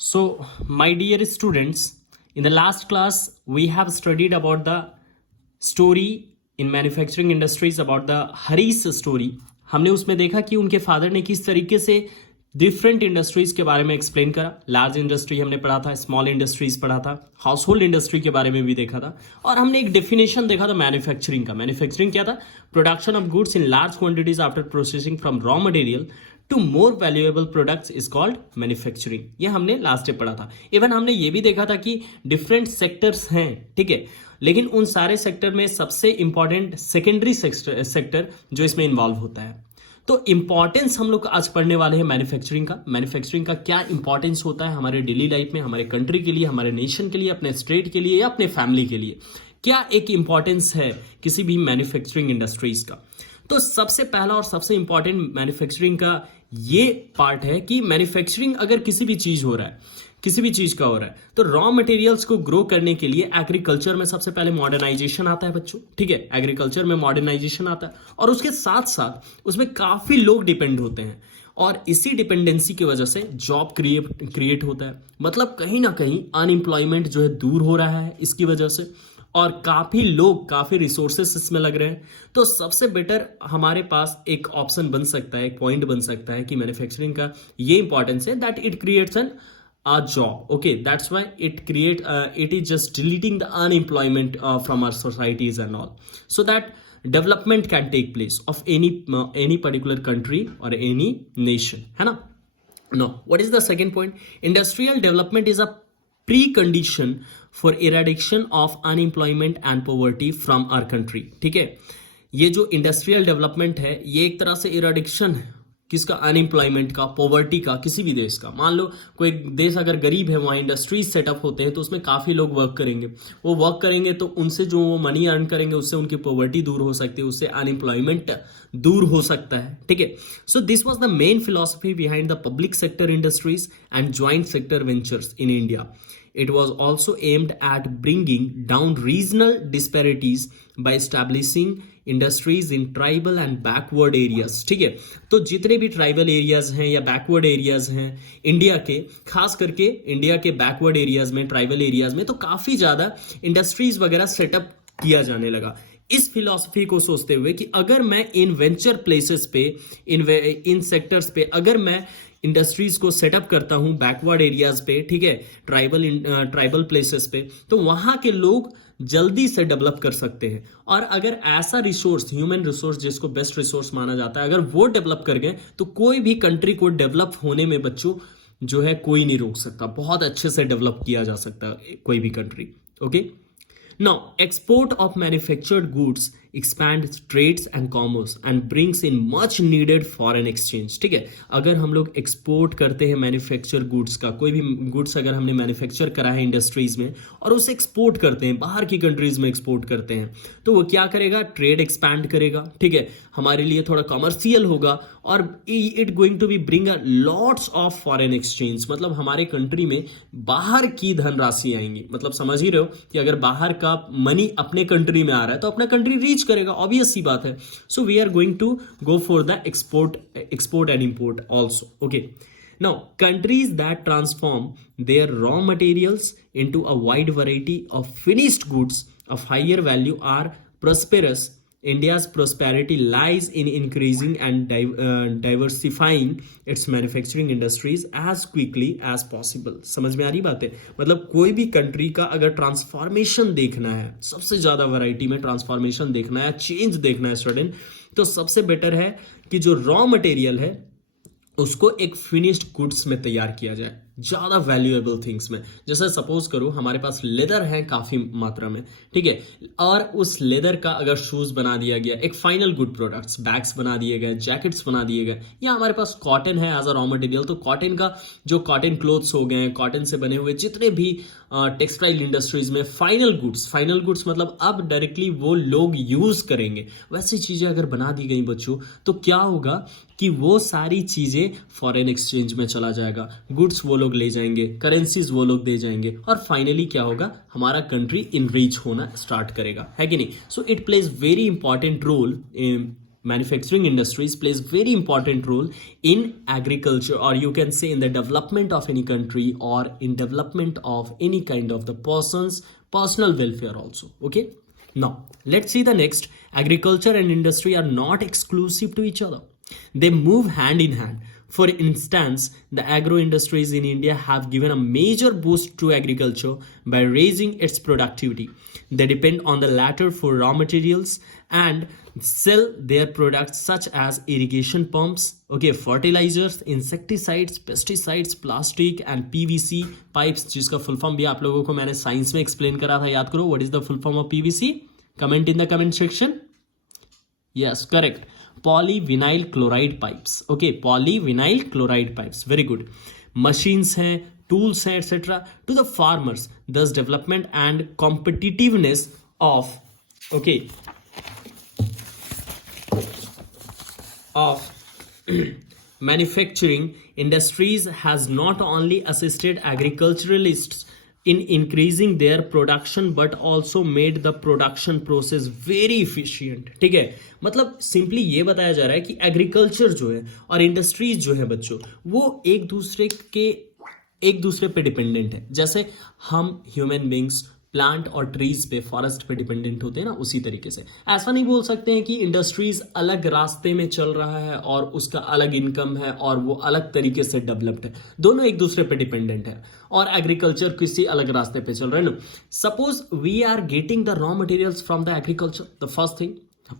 So, my dear students, in the last class, we have studied about the story in manufacturing industries about the Harish story. हमने उसमें देखा कि उनके father ने किस तरीके से डिफरेंट इंडस्ट्रीज के बारे में एक्सप्लेन करा. लार्ज इंडस्ट्री हमने पढ़ा था, स्मॉल इंडस्ट्रीज पढ़ा था, हाउस होल्ड इंडस्ट्री के बारे में भी देखा था, और हमने एक डेफिनेशन देखा था मैन्युफैक्चरिंग का. मैन्युफैक्चरिंग क्या था? Production of goods in large quantities after processing from raw material to more valuable products is called manufacturing. ये हमने लास्ट डे पढ़ा था. इवन हमने ये भी देखा था कि डिफरेंट सेक्टर्स हैं, ठीक है, लेकिन उन सारे सेक्टर में सबसे इंपॉर्टेंट सेकेंडरी सेक्टर जो इसमें इन्वॉल्व होता है. तो इंपॉर्टेंस हम लोग आज पढ़ने वाले हैं मैन्युफैक्चरिंग का. मैन्युफैक्चरिंग का क्या इंपॉर्टेंस होता है हमारे डेली लाइफ में, हमारे कंट्री के लिए, हमारे नेशन के लिए, अपने स्टेट के लिए या अपने फैमिली के लिए. क्या एक इंपॉर्टेंस है किसी भी मैन्युफैक्चरिंग इंडस्ट्रीज का? तो सबसे पहला और सबसे इंपॉर्टेंट मैन्युफैक्चरिंग का ये पार्ट है कि मैन्युफैक्चरिंग अगर किसी भी चीज हो रहा है, किसी भी चीज का हो रहा है, तो रॉ मटेरियल्स को ग्रो करने के लिए एग्रीकल्चर में सबसे पहले मॉडर्नाइजेशन आता है बच्चों, ठीक है. एग्रीकल्चर में मॉडर्नाइजेशन आता है और उसके साथ साथ उसमें काफी लोग डिपेंड होते हैं, और इसी डिपेंडेंसी की वजह से जॉब क्रिएट होता है. मतलब कहीं ना कहीं अनएम्प्लॉयमेंट जो है दूर हो रहा है इसकी वजह से, और काफी लोग, काफी रिसोर्सेस इसमें लग रहे हैं. तो सबसे बेटर हमारे पास एक ऑप्शन बन सकता है, एक पॉइंट बन सकता है कि मैन्युफैक्चरिंग का ये इंपॉर्टेंस है that it creates an a job. Okay, that's why it is just deleting the unemployment from our societies and all, so that development can take place of any particular country or any nation, है ना. Now, what is the second point? Industrial development is a precondition for eradication of unemployment and poverty from our country. ठीक है, ये जो industrial development है ये एक तरह से इराडिक्शन है किसका? अनएम्प्लॉयमेंट का, पॉवर्टी का, किसी भी देश का. मान लो कोई देश अगर गरीब है, वहाँ इंडस्ट्रीज सेटअप होते हैं तो उसमें काफ़ी लोग वर्क करेंगे. वो वर्क करेंगे तो उनसे जो वो मनी अर्न करेंगे उससे उनकी पॉवर्टी दूर हो सकती है, उससे अनएम्प्लॉयमेंट दूर हो सकता है, ठीक है. So this was the main philosophy behind the public sector industries and joint sector ventures in India. It was also aimed at bringing down regional disparities by establishing industries in tribal and backward areas. ठीक है, तो जितने भी tribal areas हैं या backward areas हैं India के, खास करके इंडिया के बैकवर्ड एरियाज में, ट्राइबल एरियाज में, तो काफी ज्यादा इंडस्ट्रीज वगैरह सेटअप किया जाने लगा. इस फिलॉसफी को सोचते हुए कि अगर मैं इन वेंचर प्लेसेस पे, इन सेक्टर्स पे अगर मैं इंडस्ट्रीज को सेटअप करता हूं बैकवर्ड एरियाज पे, ठीक है, ट्राइबल प्लेसेस पे, तो वहां के लोग जल्दी से डेवलप कर सकते हैं. और अगर ऐसा रिसोर्स, ह्यूमन रिसोर्स जिसको बेस्ट रिसोर्स माना जाता है, अगर वो डेवलप कर गए तो कोई भी कंट्री को डेवलप होने में बच्चों जो है कोई नहीं रोक सकता. बहुत अच्छे से डेवलप किया जा सकता है कोई भी country. Okay, now export of manufactured goods expands trades and commerce and brings in much needed foreign exchange. ठीक है, अगर हम लोग एक्सपोर्ट करते हैं मैन्युफैक्चर गुड्स का, कोई भी गुड्स अगर हमने मैन्युफैक्चर करा है इंडस्ट्रीज में और उसे एक्सपोर्ट करते हैं, बाहर की कंट्रीज में एक्सपोर्ट करते हैं, तो वो क्या करेगा? ट्रेड एक्सपैंड करेगा, ठीक है, हमारे लिए थोड़ा कमर्शियल होगा, और it going to be bring a lots of foreign exchange. मतलब हमारे कंट्री में बाहर की धनराशि आएंगी. मतलब समझ ही रहे हो कि अगर बाहर का मनी अपने कंट्री में आ रहा है तो अपना कंट्री रीच करेगा, ऑब्वियस सी बात है. So we are going to go for the export and import also. Okay, now countries that transform their raw materials into a wide variety of finished goods of higher value are prosperous. India's prosperity lies in increasing and diversifying its manufacturing industries as quickly as possible. समझ में आ रही बात है? मतलब कोई भी country का अगर ट्रांसफॉर्मेशन देखना है, सबसे ज्यादा वैरायटी में ट्रांसफॉर्मेशन देखना है, चेंज देखना है सडन, तो सबसे बेटर है कि जो रॉ मटेरियल है उसको एक फिनिश्ड गुड्स में तैयार किया जाए, ज्यादा वैल्यूएबल थिंग्स में. जैसे सपोज करो हमारे पास लेदर है काफी मात्रा में, ठीक है, और उस लेदर का अगर शूज बना दिया गया, एक फाइनल गुड प्रोडक्ट्स, बैग्स बना दिए गए, जैकेट्स बना दिए गए, या हमारे पास कॉटन है एज अ रॉ मटेरियल, तो कॉटन का जो कॉटन क्लोथ्स हो गए, कॉटन से बने हुए जितने भी टेक्सटाइल इंडस्ट्रीज में फाइनल गुड्स मतलब अब डायरेक्टली वो लोग यूज करेंगे, वैसी चीजें अगर बना दी गई बच्चों, तो क्या होगा कि वो सारी चीजें फॉरेन एक्सचेंज में चला जाएगा, गुड्स वो लोग ले जाएंगे, करेंसीज वो लोग दे जाएंगे, और फाइनली क्या होगा? हमारा कंट्री इनरीच होना स्टार्ट करेगा, है कि नहीं? So it plays very important role manufacturing industries plays very important role in agriculture, or you can say in the development of any country, or in development of any kind of the person's personal welfare also. Okay, now let's see the next. Agriculture and industry are not exclusive to each other, they move hand in hand. For instance, the agro industries in India have given a major boost to agriculture by raising its productivity. They depend on the latter for raw materials and sell their products such as irrigation pumps, okay, fertilizers, insecticides, pesticides, plastic and PVC pipes, जिसका full form भी आप लोगों को मैंने science में explain करा था, याद करो. What is the full form of PVC? Comment in the comment section. Yes, correct. Polyvinyl chloride pipes. Okay, polyvinyl chloride pipes. Very good. Machines हैं, tools हैं, etc. To the farmers. Thus, development and competitiveness of manufacturing industries has not only assisted agriculturalists in increasing their production but also made the production process very efficient. ठीक है, मतलब simply ये बताया जा रहा है कि एग्रीकल्चर जो है और इंडस्ट्रीज जो है बच्चों, वो एक दूसरे पे डिपेंडेंट है. जैसे हम ह्यूमन बींग्स प्लांट और ट्रीज पे, फॉरेस्ट पे डिपेंडेंट होते हैं ना, उसी तरीके से ऐसा नहीं बोल सकते हैं कि इंडस्ट्रीज अलग रास्ते में चल रहा है और उसका अलग इनकम है और वो अलग तरीके से डेवलप्ड है. दोनों एक दूसरे पे डिपेंडेंट है और एग्रीकल्चर किसी अलग रास्ते पे चल रहा है ना. Suppose we are getting the raw materials from the agriculture, the first thing,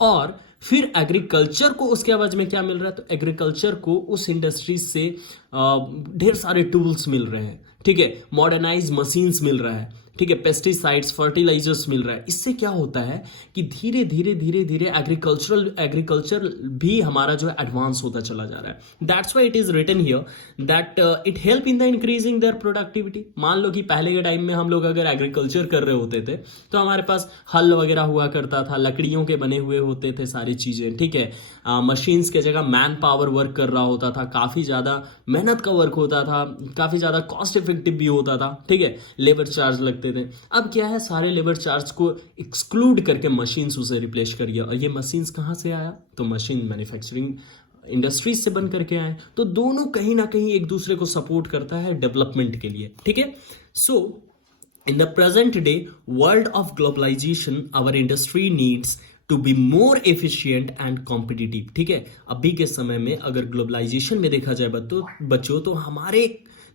और फिर एग्रीकल्चर को उसके आवाज में क्या मिल रहा है? तो एग्रीकल्चर को उस इंडस्ट्रीज से ढेर सारे टूल्स मिल रहे हैं, ठीक है, मॉडर्नाइज मशीन्स मिल रहा है, ठीक है, पेस्टिसाइड्स, फर्टिलाइजर्स मिल रहा है. इससे क्या होता है कि धीरे धीरे एग्रीकल्चर भी हमारा जो है एडवांस होता चला जा रहा है. That's why it is written here that it help in the increasing their productivity. मान लो कि पहले के टाइम में हम लोग अगर एग्रीकल्चर कर रहे होते थे तो हमारे पास हल वगैरह हुआ करता था, लकड़ियों के बने हुए होते थे सारी चीजें, ठीक है. मशीन्स के जगह मैन पावर वर्क कर रहा होता था, काफी ज्यादा मेहनत का वर्क होता था, काफी ज्यादा कॉस्ट इफेक्टिव भी होता था, ठीक है, लेबर चार्ज लगते थे. अब क्या है, सारे लेबर चार्ज को एक्सक्लूड करके मशीन्स उसे रिप्लेस कर गया. और ये मशीन्स कहां से आया? तो मशीन मैन्युफैक्चरिंग इंडस्ट्रीज से बन करके आए. तो दोनों कहीं ना कहीं एक दूसरे को सपोर्ट करता है डेवलपमेंट के लिए, ठीक है. So in the present day world of globalisation our industry needs to be more efficient and competitive. ठीक है, अभी के समय में अगर ग्लोबलाइजेशन में देखा जाए बच्चों तो हमारे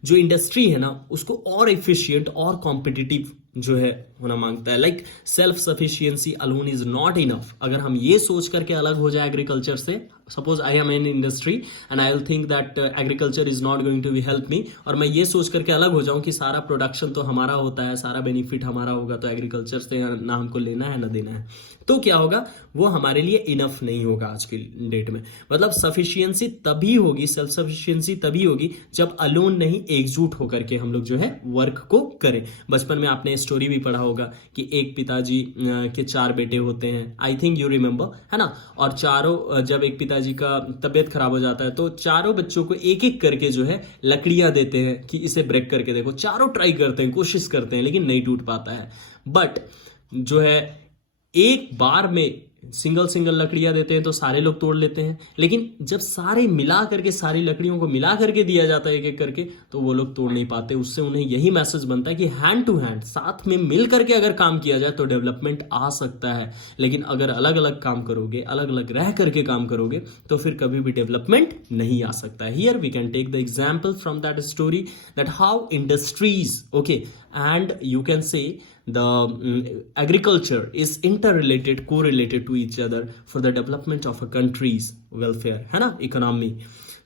जो इंडस्ट्री है ना उसको और एफिशिएंट और कॉम्पिटिटिव जो है होना मांगता है. Like self sufficiency alone is not enough. अगर हम ये सोच करके अलग हो जाए एग्रीकल्चर से, suppose I am in industry and I will think that agriculture is not going to be help me, और मैं ये सोच करके अलग हो जाऊं कि सारा प्रोडक्शन तो हमारा होता है, सारा बेनिफिट हमारा होगा, तो एग्रीकल्चर से ना हमको लेना है ना देना है, तो क्या होगा, वो हमारे लिए इनफ नहीं होगा आज के डेट में. मतलब सफिशियंसी तभी होगी, सेल्फ सफिशियंसी तभी होगी जब अलोन नहीं एकजुट होकर के हम लोग जो है वर्क को करें. बचपन में आपने स्टोरी भी पढ़ा होगा कि एक पिताजी के 4 बेटे होते हैं, आई थिंक यू रिमेंबर, है ना, और चारों जब एक पिताजी का तबीयत खराब हो जाता है तो चारों बच्चों को एक एक करके जो है लकड़ियां देते हैं कि इसे ब्रेक करके देखो. चारों ट्राई करते हैं, कोशिश करते हैं, लेकिन नहीं टूट पाता है. बट जो है एक बार में सिंगल लकड़ियां देते हैं तो सारे लोग तोड़ लेते हैं, लेकिन जब सारे मिला करके, सारी लकड़ियों को मिला करके दिया जाता है एक एक करके, तो वो लोग तोड़ नहीं पाते. उससे उन्हें यही मैसेज बनता है कि हैंड टू हैंड, साथ में मिल करके अगर काम किया जाए तो डेवलपमेंट आ सकता है. लेकिन अगर अलग अलग काम करोगे, अलग अलग रह करके काम करोगे, तो फिर कभी भी डेवलपमेंट नहीं आ सकता है. Here we can take the example from that story that how industries, okay, and you can say the agriculture is interrelated, correlated to each other for the development of a country's welfare, है ना, economy.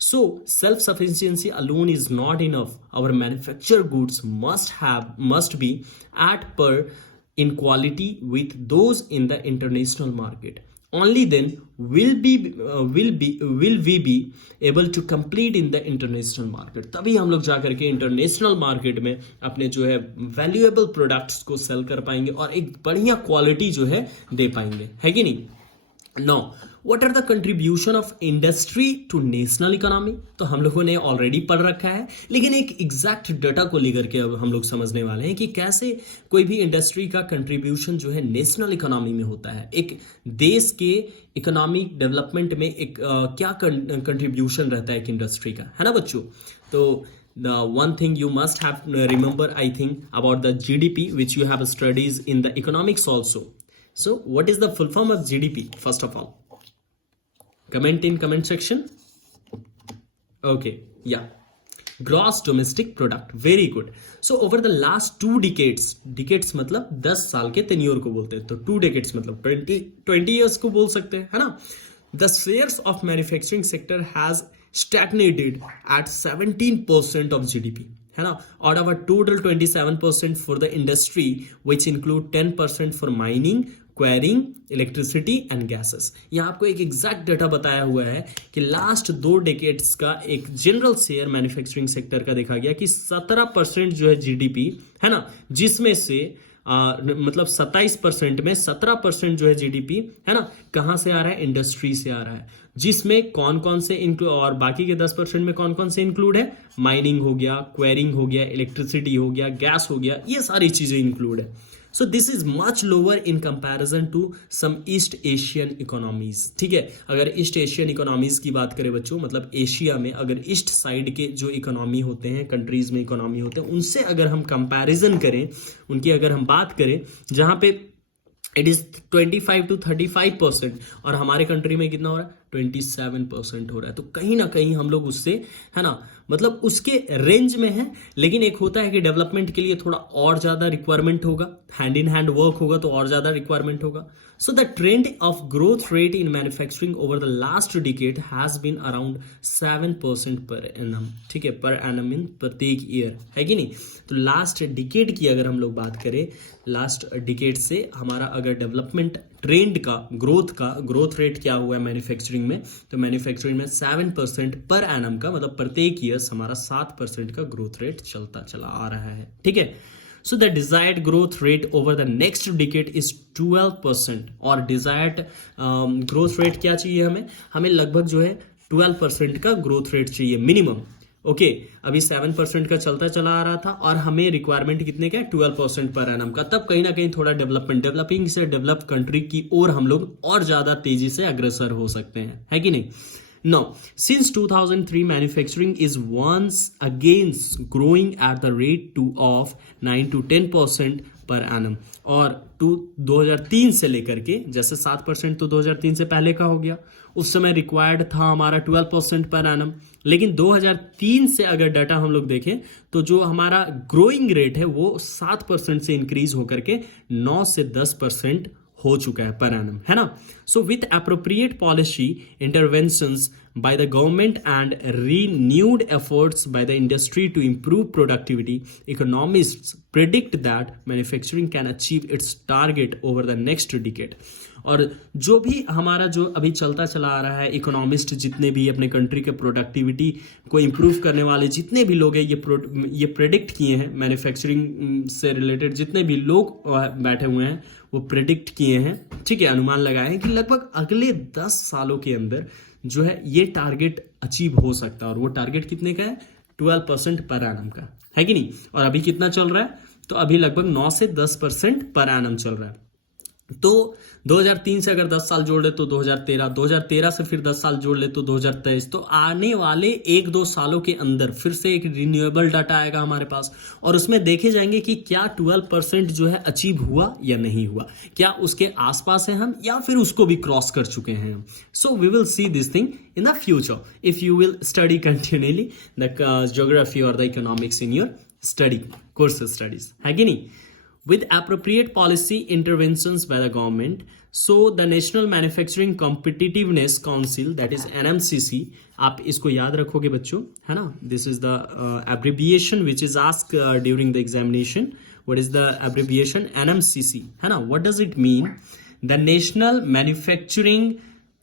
So self sufficiency alone is not enough. Our manufactured goods must be at par in quality with those in the international market. Only then will we be able to compete in the international market. तभी हम लोग जाकर के international market में अपने जो है valuable products को सेल कर पाएंगे और एक बढ़िया क्वालिटी जो है दे पाएंगे, है कि नहीं. No, what are the contribution of industry to national economy? तो हम लोगों ने ऑलरेडी पढ़ रखा है, लेकिन एक एग्जैक्ट डाटा को लेकर के अब हम लोग समझने वाले हैं कि कैसे कोई भी इंडस्ट्री का कंट्रीब्यूशन जो है नेशनल इकोनॉमी में होता है, एक देश के इकोनॉमिक डेवलपमेंट में एक क्या कंट्रीब्यूशन रहता है एक इंडस्ट्री का, है ना बच्चों? तो the one thing you must have remember, I think, about the GDP, which you have studies in the economics also. So what is the full form of GDP? First of all, comment in comment section. Okay, yeah, gross domestic product. Very good. So over the last 2 decades मतलब 10 साल के tenure को बोलते हैं, तो 2 decades मतलब 20 years को बोल सकते हैं, है ना? The shares of manufacturing sector has stagnated at 17% of GDP, है ना? Out of a total 27% for the industry, which include 10% for mining, quarrying, electricity and gases. यहाँ आपको एक एग्जैक्ट डाटा बताया हुआ है कि लास्ट 2 डेकेड्स का एक जनरल शेयर मैन्युफैक्चरिंग सेक्टर का देखा गया कि 17% जो है जीडीपी, है ना, जिसमें से मतलब 27% में 17% जो है जीडीपी, है ना, कहाँ से आ रहा है? इंडस्ट्री से आ रहा है, जिसमें कौन कौन से इंक्लूड, और बाकी के 10% में कौन कौन से इंक्लूड है? माइनिंग हो गया, क्वेरिंग हो गया, इलेक्ट्रिसिटी हो गया, गैस हो गया, ये सारी चीजें इंक्लूड है। So this is much lower in comparison to some East Asian economies. ठीक है, अगर ईस्ट एशियन इकोनॉमीज की बात करें बच्चों, मतलब एशिया में अगर ईस्ट साइड के जो इकोनॉमी होते हैं, कंट्रीज में इकोनॉमी होते हैं, उनसे अगर हम कंपैरिजन करें, उनकी अगर हम बात करें, जहां पे इट इज 25 to 35%, और हमारे कंट्री में कितना हो रहा है? 27% हो रहा है। तो कहीं ना कहीं हम लोग उससे, है ना, मतलब उसके रेंज में है। लेकिन एक होता है कि डेवलपमेंट के लिए थोड़ा और ज्यादा रिक्वायरमेंट होगा, हैंड इन हैंड वर्क होगा तो और ज्यादा रिक्वायरमेंट होगा। So the trend of growth rate in manufacturing over the last decade has been around 7% per annum. ठीक है, पर एनम इन प्रत्येक ईयर, है कि नहीं? तो लास्ट डिकेड की अगर हम लोग बात करें, लास्ट डिकेड से हमारा अगर डेवलपमेंट ट्रेंड का ग्रोथ रेट क्या हुआ है मैन्युफैक्चरिंग में, तो मैन्युफैक्चरिंग में 7% पर एनम का, मतलब प्रत्येक ईयर हमारा 7% का ग्रोथ रेट चलता चला आ रहा है। ठीक है, so the desired growth rate over the next decade is 12%। और डिजायर्ड ग्रोथ रेट क्या चाहिए हमें लगभग जो है 12% का ग्रोथ रेट चाहिए मिनिमम। ओके, अभी 7% का चलता चला आ रहा था, और हमें रिक्वायरमेंट कितने का है? 12% पर एनम का। तब कहीं ना कहीं थोड़ा डेवलपिंग से डेवलप कंट्री की ओर हम लोग और ज्यादा तेजी से अग्रसर हो सकते हैं, है कि नहीं? Now, since 2003, manufacturing is once again growing at the rate of 9 to 10% पर annum। और 2003 से लेकर के, जैसे 7% तो 2003 से पहले का हो गया, उस समय रिक्वायर्ड था हमारा 12% पर एनम। लेकिन 2003 से अगर डाटा हम लोग देखें तो जो हमारा ग्रोइंग रेट है वो 7% से इंक्रीज होकर के 9 से 10% हो चुका है पर एनम, है ना? So with appropriate policy interventions by the government and renewed efforts by the industry to improve productivity, economists predict that manufacturing can achieve its target over the next decade। और जो भी हमारा जो अभी चलता चला आ रहा है, इकोनॉमिस्ट जितने भी अपने कंट्री के प्रोडक्टिविटी को इम्प्रूव करने वाले जितने भी लोग हैं, ये प्रेडिक्ट किए हैं, मैन्युफैक्चरिंग से रिलेटेड जितने भी लोग बैठे हुए हैं वो प्रेडिक्ट किए हैं, ठीक है, अनुमान लगाए हैं कि लगभग अगले 10 सालों के अंदर जो है ये टारगेट अचीव हो सकता है। और वो टारगेट कितने का है? 12% पर एनम का, है कि नहीं? और अभी कितना चल रहा है? तो अभी लगभग 9 से 10% पर एनम चल रहा है। तो 2003 से अगर 10 साल जोड़ ले तो 2013 से फिर 10 साल जोड़ ले तो 2023। तो आने वाले 1-2 सालों के अंदर फिर से एक रिन्यूएबल डाटा आएगा हमारे पास, और उसमें देखे जाएंगे कि क्या 12% जो है अचीव हुआ या नहीं हुआ, क्या उसके आसपास है हम या फिर उसको भी क्रॉस कर चुके हैं हम। So we will see this thing in the future if you will study continuously the geography और the economics in your study course studies, है कि नहीं? With appropriate policy interventions by the government, so the National Manufacturing Competitiveness Council, that is NMCC, आप इसको याद रखोगे बच्चों, है ना? This is the abbreviation which is asked during the examination. What is the abbreviation? NMCC, है ना? What does it mean? The National Manufacturing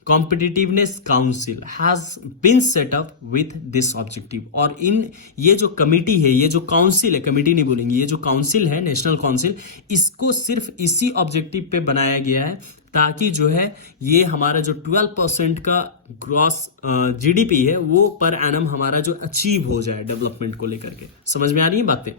competitiveness council has been set up with this objective. और इन ये जो committee है, ये जो council है, कमिटी नहीं बोलेंगे, ये जो काउंसिल है नेशनल काउंसिल, इसको सिर्फ इसी ऑब्जेक्टिव पे बनाया गया है ताकि जो है ये हमारा जो 12% का ग्रॉस जीडीपी है वो पर एनम हमारा जो अचीव हो जाए डेवलपमेंट को लेकर के। समझ में आ रही है बातें?